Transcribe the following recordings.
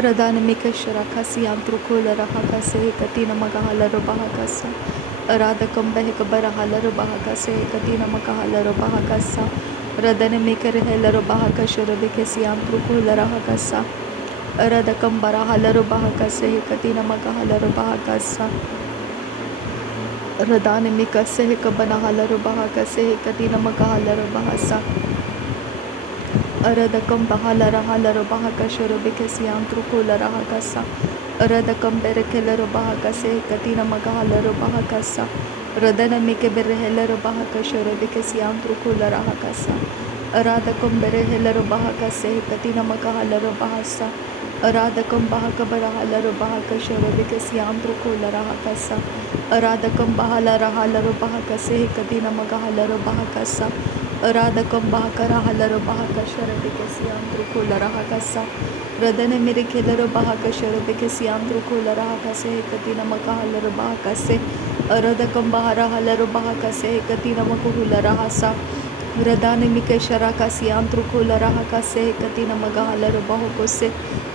Radhanamikashara Kasiantrukola Rahakase Katina Magahala Robahakasa Radhakam Behekabara Halara Bahakase Katina Makahala Robahakasa Radhanamikara Robahakashara Vikasiantrukola Rahakasa Radhakam Barahala Robahakase Katina Makahala Robahakasa Radhanamikase Kabanahala Robahakase Katina Makahala Robahasa Aradakam Bahalara Halara Bahakashara Vikasiantrukola Rahakasa Aradakam Berekelara Bahakase Katina Magahala Bahakasa Radana Mikeberehela Bahakashara Vikasiantrukola Rahakasa Aradakam Berehela Bahakase Katina Magahala Bahasa Aradakam Bahakabarahala Bahakashara Vikasiantrukola Rahakasa Aradakam Bahalara Halara Bahakase Katina Magahala Bahakasa Radhakam Bahakara Halara Bahakashara Vikasiantrukola Rahakasa Radhana Mirikelara Bahakashara Vikasiantrukola Rahakase Katina Makahalara Bahakase Radhakam Bahara Halara Bahakase Katina Makuhula Rahasa Radhana Mikeshara Kasiantrukola Rahakase Katina Magahalara Bahakose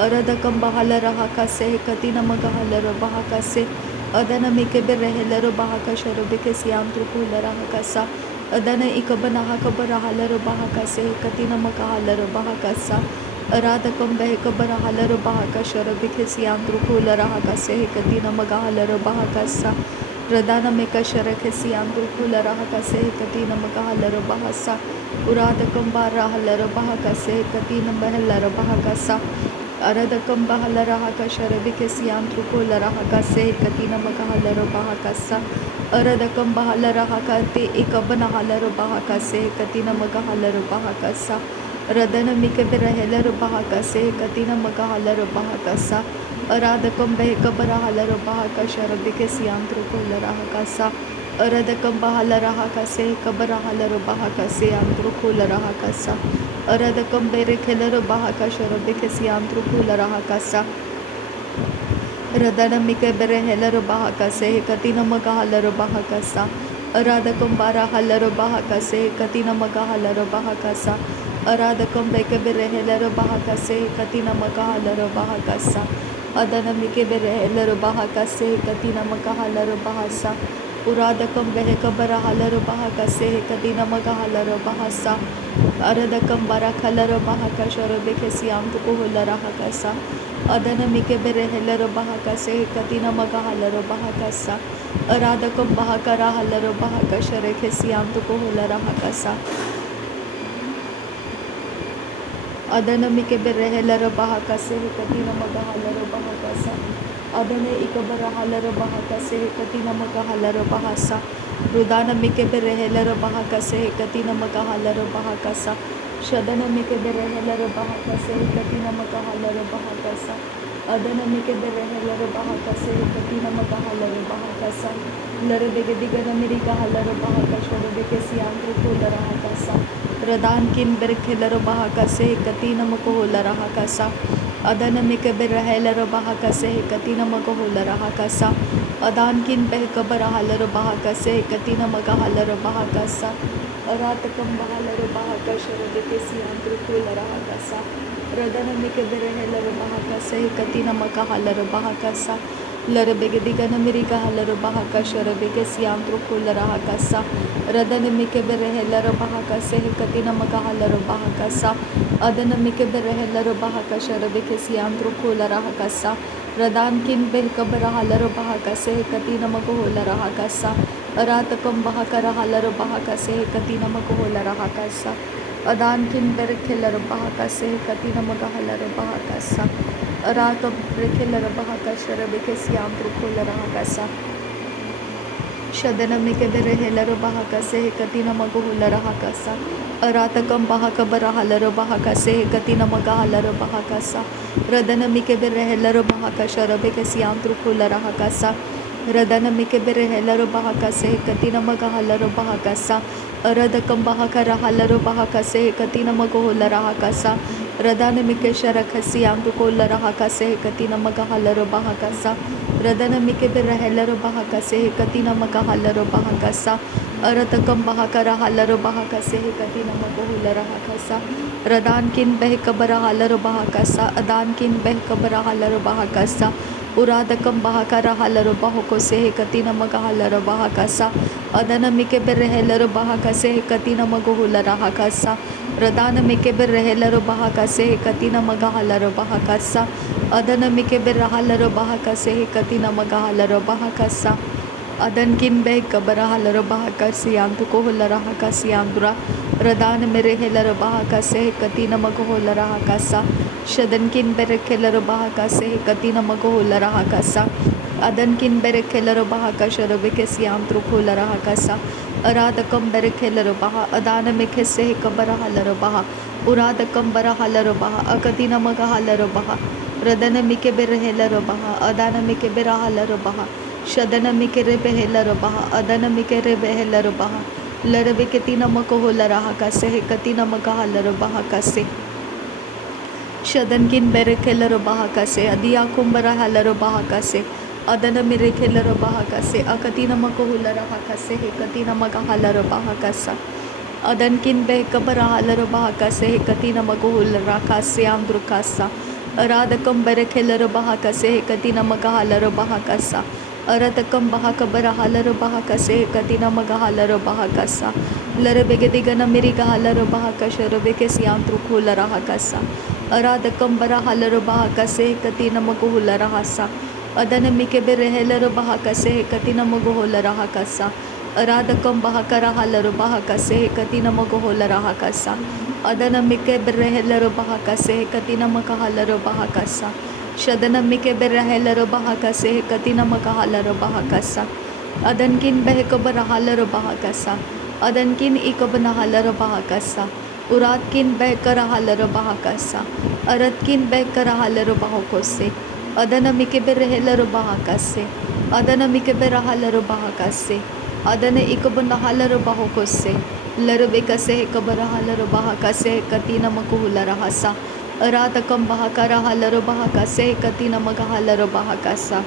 Radhakam Bahalara Hakase Katina Magahalara Bahakase Adana Mikeberehelara Bahakashara Vikasiantrukola Rahakasa Adana Ikabana Hakabara Halara Bahakase Katina Makahalara Bahakasa Radhakam Behekabara Halara Bahakashara Vikasiantrukola Rahakase Katina Magahalara Bahakasa Radhana Mekashara Kasiantrukola Rahakase Katina Magahalara Bahasa Uradakam Bara Halara Bahakase Katina Mahalara Bahakasa Aradakam Bahalara Hakashara Vikasiantrukola Rahakase Katina Magahalara Bahakasa Aradakam Bahalara Hakate Ikabana Halara Bahakase Katina Magahalara Bahakasa Radana Mikabira Helara Bahakase Katina Magahalara Bahakasa Aradakam Behekabara Halara Bahakashara Vikasiantrukola Rahakasa Aradakam Bahalara Hakase Kabara Halara Bahakase Antrukola Rahakasa Aradakam Berekelara Bahakashara Vikasiantrukola Rahakasa Radana Mikabere Helara Bahakase Katina Magahalara Bahakasa Aradakam Bara Halara Bahakase Katina Magahalara Bahakasa Aradakam Bekabere Helara Bahakase Katina Magahalara Bahakasa Adana Mikabere Helara Bahakase Katina Magahalara Bahasa Uradakam Behekabara Halara Bahakase Katina Magahalara Bahasa Aradakam Bara Kalara Bahakashara Vikasiantrukola Rahakasa Adana Mikebere Helara Bahakase Katina Magahalara Bahakasa Aradakam Bahakara Halara Bahakashara Kesiantrukola Rahakasa Adana Mikebere Helara Bahakase Katina Magahalara Bahakasa Adana Ikabara Halara Bahakase Katina Magahalara Bahasa Rudana Mikebere Helara Bahakase Katina Magahalara Bahakasa Shadana Mikebere Helara Bahakase Katina Magahalara Bahakasa Adana Mikebere Helara Bahakase Katina Magahalara Bahakasa Lara Begadigana Mirika Halara Bahakashara Vikasiantrukola Rahakasa Radan Kin Berkelara Bahakase Katina Makohola Rahakasa Adana Mikebere Helara Bahakase Katina Makohola Rahakasa Adan Kin Behkabara Halara Bahakase Katina Magahalara Bahakasa Aratakam Bahalara Bahakashara Vikasiantrukola Rahakasa Radana Mikebere Helara Bahakase Katina Magahalara Bahakasa Lara Begadigana Mirika Halara Bahakashara Vikasiantrukola Rahakasa Radana Mikebere Helara Bahakase Katina Magahalara Bahakasa Adana Mikebere Helara Bahakashara Vikasiantrukola Rahakasa Radan Kin Behkabara Halara Bahakase Katina Magahola Rahakasa Aratakam Bahakara Halara Bahakase Katina Magahola Rahakasa Adan Kin Berkelara Bahakase Katina Magahalara Bahakasa Aratam Brekelara Bahakashara Vikasiantrukola Rahakasa Shadana Mikebere Helara Bahakase Katina Magahola Rahakasa Aratakam Bahakabara Halara Bahakase Katina Magahalara Bahakasa Radana Mikebere Helara Bahakashara Vikasiantrukola Rahakasa Radana Mikebere Helara Bahakase Katina Magahalara Bahakasa Aradakam Bahakara Halara Bahakase Katina Magahola Rahakasa Radana Mikeshara Kasiantrukola Rahakase Katina Magahalara Bahakasa Radana Mikebere Helara Bahakase Katina Magahalara Bahakasa Aratakam Bahakara Halara Bahakase Katina Magahola Rahakasa Radan kin beh kabara halar bahakasa adan kin beh kabara halar bahakasa uradakam bahakara halar bahoko se katina maga halar bahakasa adana mike berhelar bahakase katina magohula rahakasa radana mike berhelar bahakase katina maga halar bahakasa adana mike berhalar bahakase katina maga halar bahakasa अदन किन बे कबरा huller बाह का सियांत को हो लरहा का सियांदुरा रदान मेरे हेलर बाह का से कति नमक हो लरहा का सा शदन किन बेरे खेलर बाह का से कति नमक हो लरहा का सा अदन किन बेरे खेलर बाह का शरबे के सियांत हो लरहा का सा अराद कम बेरे खेलर बाह अदान में खे से कबरा हलर बाह उराद कम बरा हलर बाह अकति नमक हलर बाह रदन मिके बेरे हेलर बाह अदान मिके बेरा हलर बाह शदन मिकेरे बेहलर बहा अदन मिकेरे बेहलर बहा लरबे के तीन नमक हो लरहा का से कति नमक हलर बहा का से शदन किन बेरे खेलर बहा का से अदिया कुंबरा हलर बहा का से अदन मेरे खेलर बहा का से अकति नमक हो लरहा का से कति नमक हलर बहा का सा अदन किन बे कबरा हलर बहा का से कति नमक हो लरहा का से आंध्र का सा अरादकम बेरे खेलर बहा का से कति नमक हलर बहा का सा अरतकम बहा कबरा हालर बहा कसे कतिना मगा हालर बहा कसा लर बेगदि गन मेरी का हालर बहा कशर बेके सियांत्रुक हो लरहा कसा अरादकम बरा हालर बहा कसे कतिना मगो हो लरहा सा अदन मिके बेरे हेलर बहा कसे कतिना मगो हो लरहा कसा अरादकम बहा करा हालर बहा कसे कतिना मगो हो लरहा कसा अदन मिके बेरे हेलर बहा कसे कतिना मगा हालर बहा कसा शदन मिके बेरहलर बहा कसे कतिना मका हालर बहा कसा अदन किन बह कबर हालर बहा कसा अदन किन इकबन हालर बहा कसा उरात किन बह कर हालर बहा कसा अरत किन बह कर हालर बहा कोसे अदन मिके बेरहलर बहा कसे अदन मिके बेरहलर बहा कसे अदन इकबन हालर बहा कोसे लरबे कसे कबर हालर बहा कसे कतिना मकुलर हसा अरातकम बहा करा हालर बहा कसे कति नमक हालर बहा कसा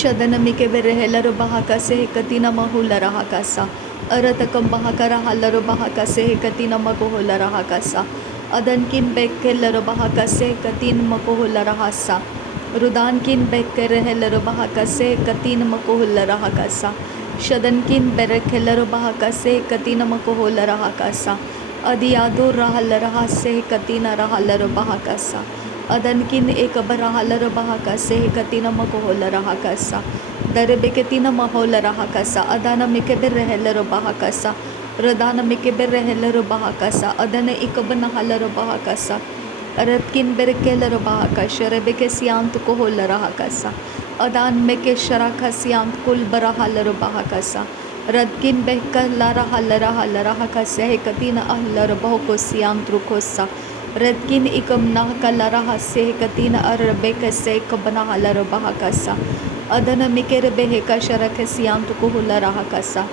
शदन मिके बेरहलर बहा कसे कति नमक हो लरहा कसा अरतकम बहा करा हालर बहा कसे कति नमक हो लरहा कसा अदन किन बेकेलर बहा कसे कति नमक हो लरहा सा रुदान किन बेकेलर बहा कसे कति नमक हो लरहा कसा शदन किन बेरखेलर बहा कसे कति नमक हो लरहा कसा अदियादो रहल रहा से कति न रहल बहा कसा अदन किन एक बरहलर बहा कसे कति न मकोहल रहा कसा दरबे के तीन महोल रहा कसा अदन मिके बेरहलर बहा कसा रदान मिके बेरहलर बहा कसा अदन एक बनहलर बहा कसा अरत किन बेरकेलर बहा कसा रबे के सियांत को होल रहा कसा अदान में के शराखा सियांत कुल बरहलर बहा कसा रदकिन बहकर लरहा का सह कतिन अहलर बहु को सियाम त्रुकोसा रदकिन इकम ना का लरहा सह कतिन अरबे का सह कबना हलर बहा कसा अदन मिकेर बेह का शरख सियाम तुको हो लरहा कसा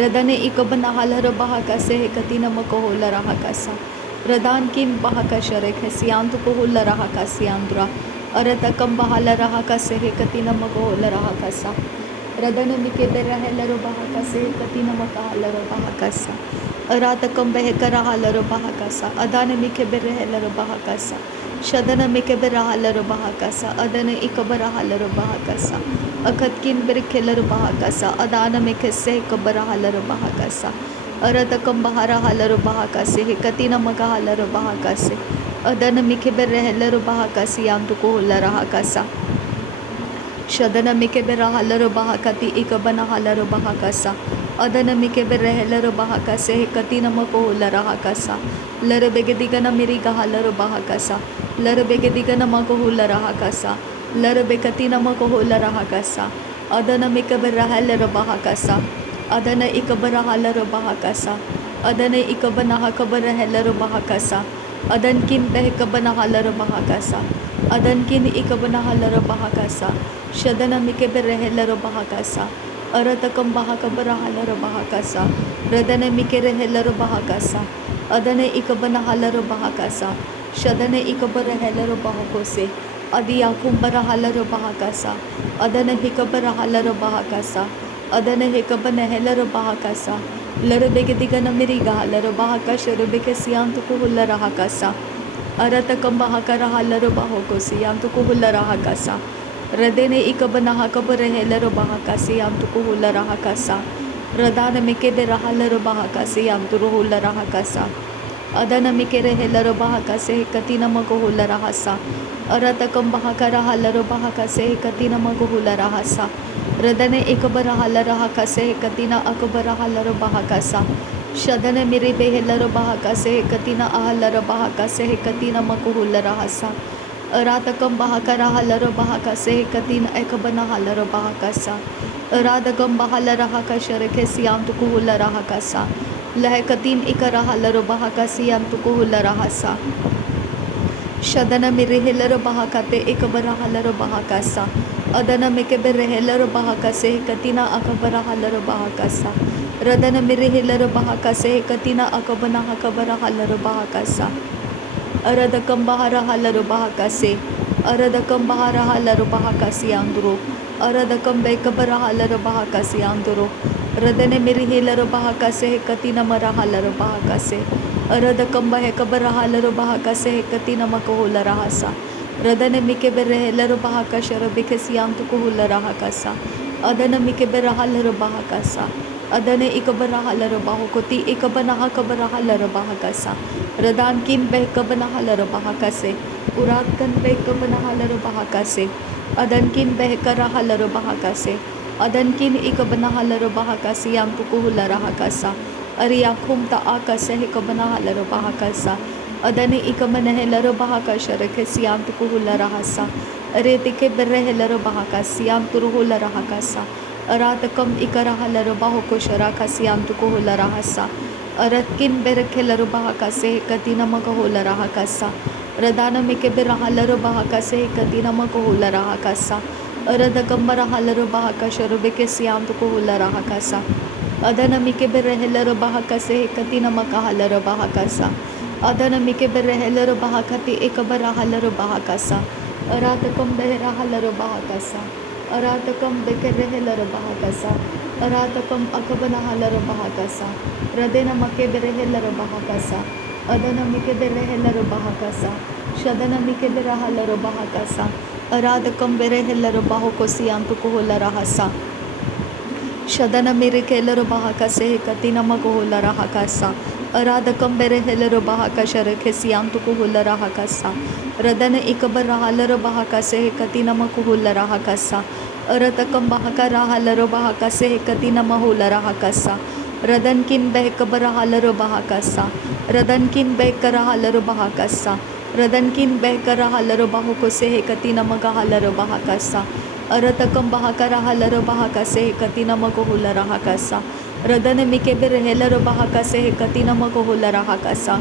रदन इकबन हलर बहा का सह कतिन मको हो लरहा कसा रदान किन बहा का शरख सियाम तुको हो लरहा का सियांद्रा अरतकम बहा लरहा का सह कतिन मको हो लरहा कसा रदन मिके बेरहलर बहा कसे कति नमक हालर बहा कसा अरातकम बह कर हालर बहा कसा अदान मिके बेरहलर बहा कसा शदन मिके बेरहलर बहा कसा अदन इकबर हालर बहा कसा अखत किन बेरखेलर बहा कसा अदान मिके से कबर हालर बहा कसा अरतकम बहारा हालर बहा कसे कति नमक हालर बहा कसे अदन मिके बेरहलर बहा कसी आम तुको लरहा कसा शदन मिके बेरहलर बहा कति इक बना हलर बहा कसा अदन मिके बेरहलर बहा कसे कति नमक हो लरहा कसा लर बेगदिगन मेरी गहलर बहा कसा लर बेगदिगन मक हो लरहा कसा लर बेकति नमक हो लरहा कसा अदन मिके बेरहलर बहा कसा अदन इक बरहलर बहा कसा अदन इक बना कबर हलर बहा कसा अदन किन बह कबना हलर बहा कसा अदन किन इक बना हलर बहा कसा शदन मिके बेरहलर बहा कसा अरतकम बहा कबर हलर बहा कसा रदन मिके रहलर बहा कसा अदन इक बना हलर बहा कसा शदन इक बरहलर बहा कोसे अदिया कुंबर हलर बहा कसा अदन हिक बरहलर बहा कसा अदन हिक बनहलर बहा कसा Larbegediga na miriga, Larabaha Sherabeke Siam to Kuhula Rahakasa, Aratakambahaka Rahalarabaho Siam to Kuhula Rahakasa, Radene Ikabanaha Kabarehe Larabahaka Siam to Kuhula Rahakasa, Radana Mikebe Rahalarabahaka Siam to Ruhula Rahakasa, Adana Mikere Helarabahaka Se Katina Magohula Rahasa, Aratakambahaka Rahalarabahaka Se Katina Magohula Rahasa, Radane Ikabarahala Rahaka Se Katina Akabarahala Bahakasa, Shadane Miribe Helarabahaka Se Katina Ahalarabahaka Se Katina Magohula Rahasa, Aratakam Bahaka Rahalarabahaka Se Katina Ekabanahala Bahakasa, Aradagam Bahala Rahaka Shareke Siam to Kuhula Rahakasa, Lahekatin Ikarahala Bahaka Siam to Kuhula Rahasa, Shadana Mirihilar Bahakate Ikabarahalar Bahakasa, Adana Mikeberehelar Bahakase Katina Akabarahalar Bahakasa, Radana Mirihilar Bahakase Katina Akabana Hakabarahalar Bahakasa, Aradakam Bahara Halar Bahakase, Aradakam Bahara Halar Bahakasi Andro, Aradakam Bekabara Halar Bahakasi Andro, Radane Mirihilar Bahakase Katina Marahalar Bahakase, Aradakam Bahekabara Halar Bahakase Katina Makohula Rahasa, Radane Mikeberehelar Bahaka Sharabikasiam to Kuhula Rahakasa, Adana Mikebera Halar Bahakasa, Adane Ikabara Halar Bahokoti Ikabana Hakabara Halar Bahakasa, Radan kin Behkabana Halar Bahakase, Urakan Behkabana Halar Bahakase, Adan kin Behkara Halar Bahakase, Adan kin Ikabana Halar Bahakasi Yam to Kuhula Rahakasa, Ariakum ta Akase Hikabana Halar Bahakasa, Adane Ikamana Helar Bahaka Sharakasiam to Kuhula Rahasa, Retike Berehelar Bahakasiam to Ruhula Rahakasa, Aratakam Ikarahalar Bahoko Sharakasiam to Kuhula Rahasa, Aratkin Berekelar Bahakase Katina Makahula Rahakasa, Radana Mikeberahalar Bahakase Katina Makahula Rahakasa, Aradakambara Halar Bahaka Sharabekasiam to Kuhula Rahakasa, Adana Mikeberehelar Bahakase Katina Makahalar Bahakasa, Adana Mikeberehelar Bahakati Ekabara Halar Bahakasa, Aratakam Behera Halar Bahakasa, Aratakam Bekerehelar Bahakasa, Aratakam Akabana Halar Bahakasa, Radena Makeberehelar Bahakasa, Adana Mikeberehelar Bahakasa, Shadana Mikebera Halar Bahakasa, Aradakam Berehelar Bahokosiam to Kuhula Rahasa, Shadana Mirikelar Bahakase Katina Makohula Rahakasa, Aradakam Berehelar Bahaka Sharakesiam to Kuhula Rahakasa, Radana Ikabara Halar Bahakase Katina Makuhula Rahakasa, Aratakam Bahaka Rahalar Bahakase Katina Mahula Rahakasa, Radankin Behkabara Halar Bahakasa, Radankin Behkara Halar Bahakasa, Radankin Behkara Halar Bahokose Katina Magahalar Bahakasa, Aratakam Bahakara Halar Bahakase Katina Makohula Rahakasa, Radana Mikeberehelar Bahakase Katina Makohula Rahakasa,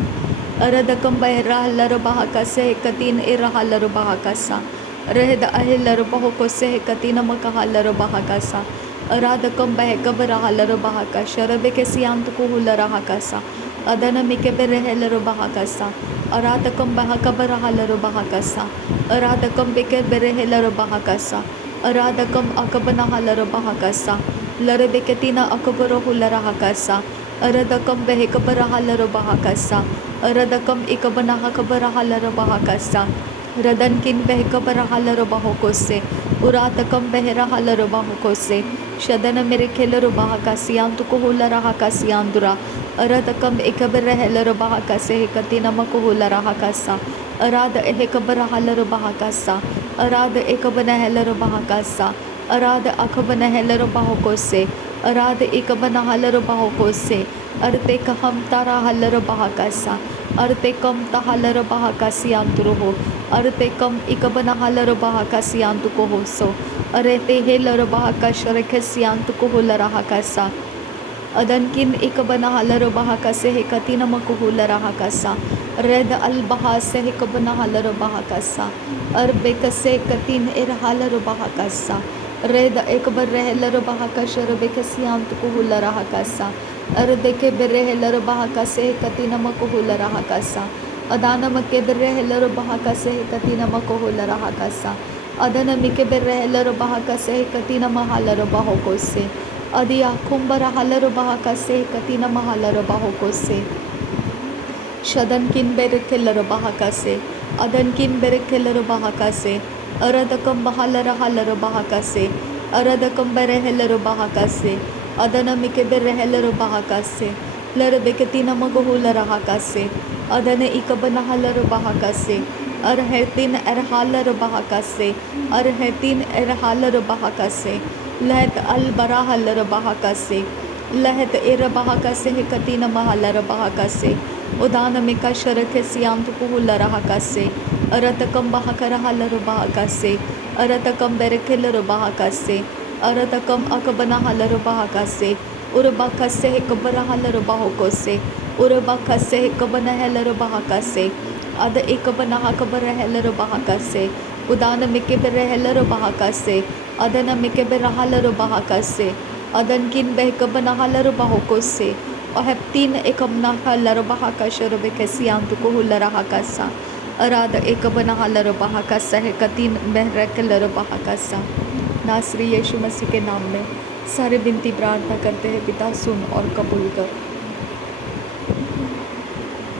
Aradakam Bahra Halar Bahakase Katin Irahalar Bahakasa, Rehda Ahilar Bahokose Katina Makahalar Bahakasa, Aradakam Bahekabara Halar Bahaka Sharabekesiam to Kuhula Rahakasa, Adana Mikeberehelar Bahakasa, Aradakam Bahakabara Halar Bahakasa, Aradakam Bekeberehelar Bahakasa, Aradakam Akabana Halar Bahakasa, Larabeketina Akabara Rahakasa, Aradakam Behekabara Halar Bahakasa, Aradakam Ikabana Hakabara Halar Bahakasa, Radankin Behekabara Halar Bahokose, Uratakam Behera Halar Bahokose, Shadana Mirikelar Bahakasiam to Kuhula Rahakasiandura, Aradakam Ikabara Helar Bahakase Katina Makuhula Rahakasa, Arada Ehekabara Halar Bahakasa, Arada Ekabana Helar Bahakasa, Arada Akabana Helar Bahokose, Arada Ikabana Halar Bahokose, Arte Kaham Tara Halar Bahakasa, Arte Kam Tahalar Bahakasiam Turuho, Arte Kam Ikabana Halar Bahakasiam Tukohoso, Arete Helar Bahakasharekasiam Tukohula Rahakasa, Adankin Ikabana Halar Bahakase Katina Makuhula Rahakasa, Red Al Bahase Hikabana Halar Bahakasa, Arbekase Katin Irhalar Bahakasa, Red Ekbar Rehelar Bahakasharabekasiam Tukuhula Rahakasa, Ardeke Berehelar Bahakase Katina Makuhula Rahakasa, Adana Makeberehelar Bahakase Katina Makuhula Rahakasa, Adana Mikeberehelar Bahakase Katina Mahalar Bahokose, Adia kumbara halaro bahaka se katina mahalaro bahoko se. Shadan kin berekellaro bahaka se. Adan kin berekellaro bahaka se. Aradakam bahalara halaro bahaka se. Aradakam berehellaro bahaka se. Adana mike berehellaro bahaka se. Larabekatina magohula rahaka se. Adana ikabana halaro bahaka se. Arhetin erhalaro bahaka se. Arhetin erhalaro bahaka se. Let al barahal bahaka se. Let era bahaka se katina mahalar bahaka se. Udana mika sharake siyantu kuhula rahaka se. Aratakam bahakara halar bahaka se. Aratakam berekelar bahaka se. Aratakam akabana halar bahaka se. Urabaka se kabara halar bahoko se. Urabaka se kabana halar bahaka se. Ada ekabana hakabara halar bahaka se. Udana mike berehelar bahaka se. Adana mike berahalar bahaka se. Adan kin behkabana halar bahoko se. Oheptin ekamna halar bahaka sharabe kesiyantu kuhula rahaka sa. Arada ekabana halar bahaka sa है कतीन बहरकलर bahaka sa. नासरी यीशु मसीह के नाम में सारे विनती प्रार्थना करते हैं पिता, सुन और कबूल कर।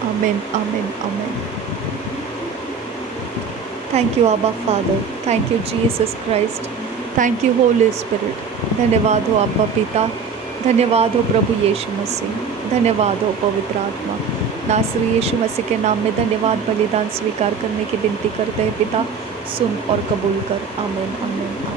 आमीन आमीन आमीन। थैंक यू आबा father, thank you Jesus Christ, thank you Holi spirit. धन्यवाद हो आबा पिता, धन्यवाद हो प्रभु यीशु मसीह, धन्यवाद हो पवित्र आत्मा। नासरी यीशु मसीह के नाम में धन्यवाद बलिदान स्वीकार करने की विनती करते हैं पिता, सुन और कबूल कर। आमीन आमीन।